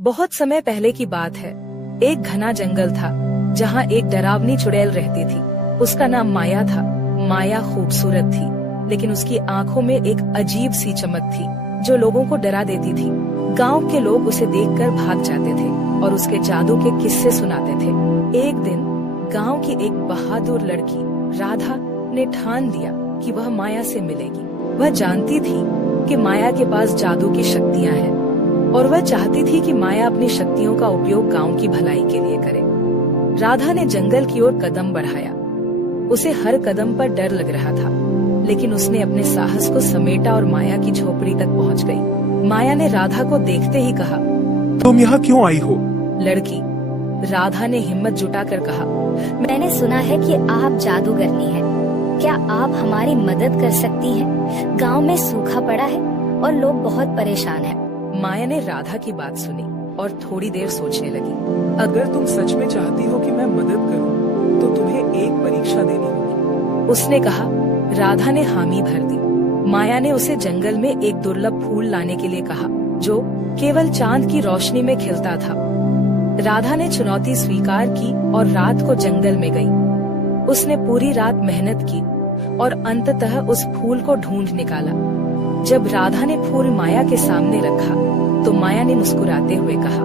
बहुत समय पहले की बात है। एक घना जंगल था जहाँ एक डरावनी चुड़ैल रहती थी। उसका नाम माया था। माया खूबसूरत थी, लेकिन उसकी आंखों में एक अजीब सी चमक थी जो लोगों को डरा देती थी। गांव के लोग उसे देखकर भाग जाते थे और उसके जादू के किस्से सुनाते थे। एक दिन गांव की एक बहादुर लड़की राधा ने ठान लिया कि वह माया से मिलेगी। वह जानती थी कि माया के पास जादू की शक्तियाँ हैं और वह चाहती थी कि माया अपनी शक्तियों का उपयोग गांव की भलाई के लिए करे। राधा ने जंगल की ओर कदम बढ़ाया। उसे हर कदम पर डर लग रहा था, लेकिन उसने अपने साहस को समेटा और माया की झोपड़ी तक पहुंच गई। माया ने राधा को देखते ही कहा, तुम यहाँ क्यों आई हो? लड़की। राधा ने हिम्मत जुटाकर कहा, मैंने सुना है कि आप जादूगरनी हैं। क्या आप हमारी मदद कर सकती हैं? गांव में सूखा पड़ा है और लोग बहुत परेशान हैं। माया ने राधा की बात सुनी और थोड़ी देर सोचने लगी। अगर तुम सच में चाहती हो कि मैं मदद करूं, तो तुम्हें एक परीक्षा देनी होगी, उसने कहा। राधा ने हामी भर दी। माया ने उसे जंगल में एक दुर्लभ फूल लाने के लिए कहा जो केवल चांद की रोशनी में खिलता था। राधा ने चुनौती स्वीकार की और रात को जंगल में गई। उसने पूरी रात मेहनत की और अंततः उस फूल को ढूंढ निकाला। जब राधा ने फूल माया के सामने रखा तो माया ने मुस्कुराते हुए कहा,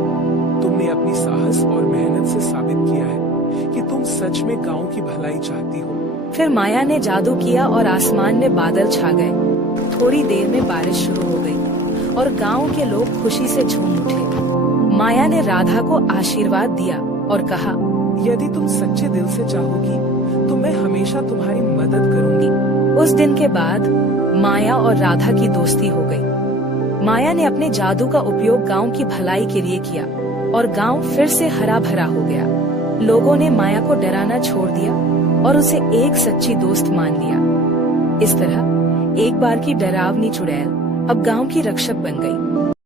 तुमने अपनी साहस और मेहनत से साबित किया है कि तुम सच में गांव की भलाई चाहती हो। फिर माया ने जादू किया और आसमान में बादल छा गए। थोड़ी देर में बारिश शुरू हो गई और गांव के लोग खुशी से झूम उठे। माया ने राधा को आशीर्वाद दिया और कहा, यदि तुम सच्चे दिल से चाहोगी तो मैं हमेशा तुम्हारी मदद करूंगी। उस दिन के बाद माया और राधा की दोस्ती हो गई। माया ने अपने जादू का उपयोग गांव की भलाई के लिए किया और गांव फिर से हरा भरा हो गया। लोगों ने माया को डराना छोड़ दिया और उसे एक सच्ची दोस्त मान लिया। इस तरह एक बार की डरावनी चुड़ैल अब गांव की रक्षक बन गई।